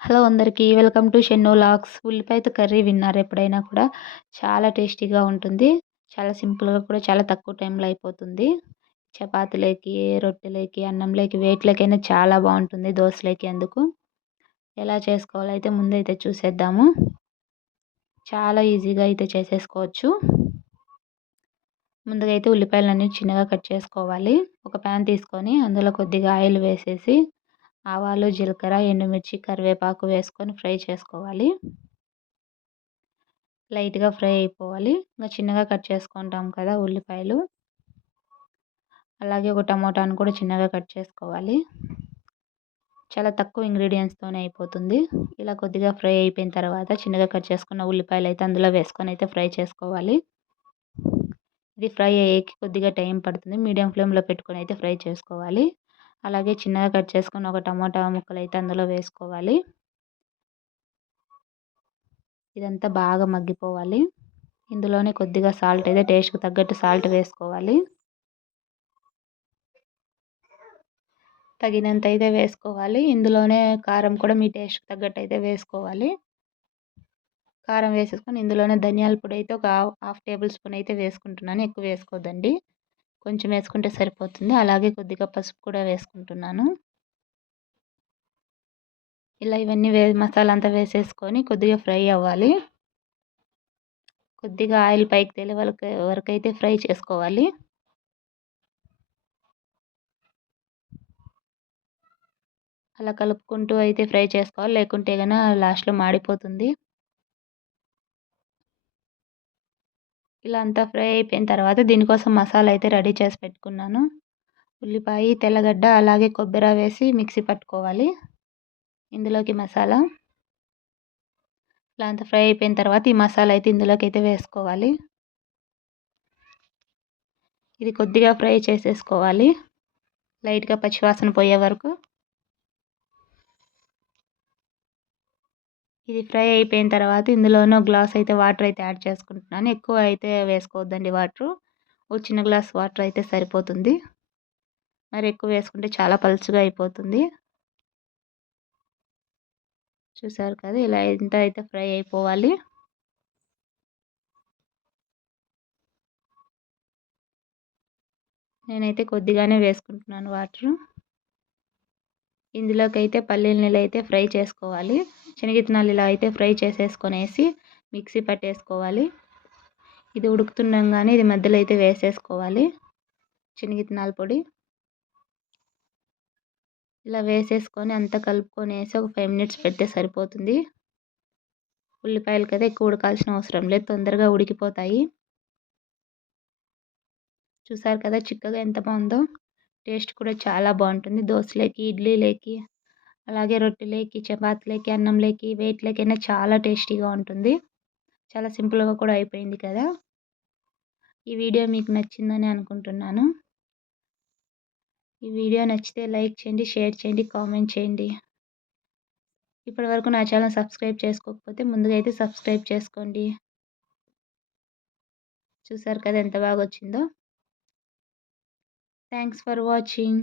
Hello అందరికీ welcome to Shannu vlogs. ఉల్లిపాయతో curry విన్నారా ఎప్పుడైనా కూడా? చాలా టేస్టీగా ఉంటుంది. చాలా సింపుల్‌గా కూడా చాలా తక్కువ టైంలో అయిపోతుంది. చపాతీలేకి, రొట్టెలేకి, అన్నంలోకి వేటిలోకైనా చాలా బావుంటుంది. దోసలోకి అందుకు. ఎలా చేసుకోవాలో అయితే ముందైతే చూసేద్దాము. చాలా ఈజీగా అయితే చేసేసుకోవచ్చు. ముందుగా అయితే ఉల్లిపాయలన్నీ చిన్నగా కట్ చేసుకోవాలి. ఒక ప్యాన్ తీసుకొని అందులో కొద్దిగా ఆయిల్ వేసేసి ఆవాలు, జీలకర్ర, ఎండుమిర్చి, కరివేపాకు వేసుకొని ఫ్రై చేసుకోవాలి. లైట్‌గా ఫ్రై అయిపోవాలి. ఇంక చిన్నగా కట్ చేసుకుంటాం కదా ఉల్లిపాయలు. అలాగే ఒక టమోటాను కూడా చిన్నగా కట్ చేసుకోవాలి. చాలా తక్కువ ఇంగ్రీడియెంట్స్‌తోనే అయిపోతుంది. ఇలా కొద్దిగా ఫ్రై అయిపోయిన తర్వాత చిన్నగా కట్ చేసుకున్న ఉల్లిపాయలైతే అందులో వేసుకొని అయితే ఫ్రై చేసుకోవాలి. ఇది ఫ్రై అయ్యేకి కొద్దిగా టైం పడుతుంది. మీడియం ఫ్లేమ్‌లో పెట్టుకొని అయితే ఫ్రై చేసుకోవాలి. అలాగే చిన్నగా కట్ చేసుకున్న ఒక టమోటా ముక్కలైతే అందులో వేసుకోవాలి. ఇదంతా బాగా మగ్గిపోవాలి. ఇందులోనే కొద్దిగా సాల్ట్ అయితే టేస్ట్‌కి తగ్గట్టు సాల్ట్ వేసుకోవాలి. తగినంత అయితే వేసుకోవాలి. ఇందులోనే కారం కూడా మీ టేస్ట్‌కి తగ్గట్టు అయితే వేసుకోవాలి. కారం వేసేసుకొని ఇందులోనే ధనియాల పొడి అయితే ఒక హాఫ్ టేబుల్ స్పూన్ అయితే వేసుకుంటున్నాను. ఎక్కువ వేసుకోవద్దండి. కొంచెం వేసుకుంటే సరిపోతుంది. అలాగే కొద్దిగా పసుపు కూడా వేసుకుంటున్నాను. ఇలా ఇవన్నీ మసాలా అంతా వేసేసుకొని కొద్దిగా ఫ్రై అవ్వాలి. కొద్దిగా ఆయిల్ పైకి తేలే వరకైతే ఫ్రై చేసుకోవాలి. అలా కలుపుకుంటూ అయితే ఫ్రై చేసుకోవాలి. లేకుంటే లాస్ట్‌లో మాడిపోతుంది. ఇలా అంతా ఫ్రై అయిపోయిన తర్వాత దీనికోసం మసాలా అయితే రెడీ చేసి పెట్టుకున్నాను. ఉల్లిపాయ, తెల్లగడ్డ అలాగే కొబ్బెర వేసి మిక్సీ పట్టుకోవాలి. ఇందులోకి మసాలా ఇలా అంతా ఫ్రై అయిపోయిన తర్వాత ఈ మసాలా అయితే ఇందులోకైతే వేసుకోవాలి. ఇది కొద్దిగా ఫ్రై చేసేసుకోవాలి. లైట్‌గా పచ్చివాసన పోయే వరకు. ఇది ఫ్రై అయిపోయిన తర్వాత ఇందులోనే ఒక గ్లాస్ అయితే వాటర్ అయితే యాడ్ చేసుకుంటున్నాను. ఎక్కువ అయితే వేసుకోవద్దండి వాటరు. ఒక చిన్న గ్లాస్ వాటర్ అయితే సరిపోతుంది. మరి ఎక్కువ వేసుకుంటే చాలా పలుచగా అయిపోతుంది. చూసారు కదా! ఇలా ఇంత అయితే ఫ్రై అయిపోవాలి. నేనైతే కొద్దిగానే వేసుకుంటున్నాను వాటరు. ఇందులోకైతే పల్లీల నీళ్ళైతే ఫ్రై చేసుకోవాలి. శనగిత్తనాలు ఇలా అయితే ఫ్రై చేసేసుకొనేసి మిక్సీ పట్టేసుకోవాలి. ఇది ఉడుకుతుండగానే ఇది మధ్యలో అయితే వేసేసుకోవాలి శనగిత్తనాల పొడి. ఇలా వేసేసుకొని అంతా కలుపుకొనేసి ఒక 5 మినిట్స్ పెడితే సరిపోతుంది. ఉల్లిపాయలు కదా ఎక్కువ ఉడకాల్సిన అవసరం లేదు. తొందరగా ఉడికిపోతాయి. చూసారు కదా చిక్కగా ఎంత బాగుందో. టేస్ట్ కూడా చాలా బాగుంటుంది. దోసలోకి, ఇడ్లీలోకి అలాగే రొట్టెలోకి, చపాతీలోకి, అన్నంలోకి వేటిలోకైనా చాలా టేస్టీగా ఉంటుంది. చాలా సింపుల్‌గా కూడా అయిపోయింది కదా! ఈ వీడియో మీకు నచ్చిందని అనుకుంటున్నాను. ఈ వీడియో నచ్చితే లైక్ చేయండి, షేర్ చేయండి, కామెంట్ చేయండి. ఇప్పటివరకు నా ఛానల్ సబ్స్క్రైబ్ చేసుకోకపోతే ముందుగా అయితే సబ్స్క్రైబ్ చేసుకోండి. చూసారు కదా ఎంత బాగా వచ్చిందో. Thanks for watching.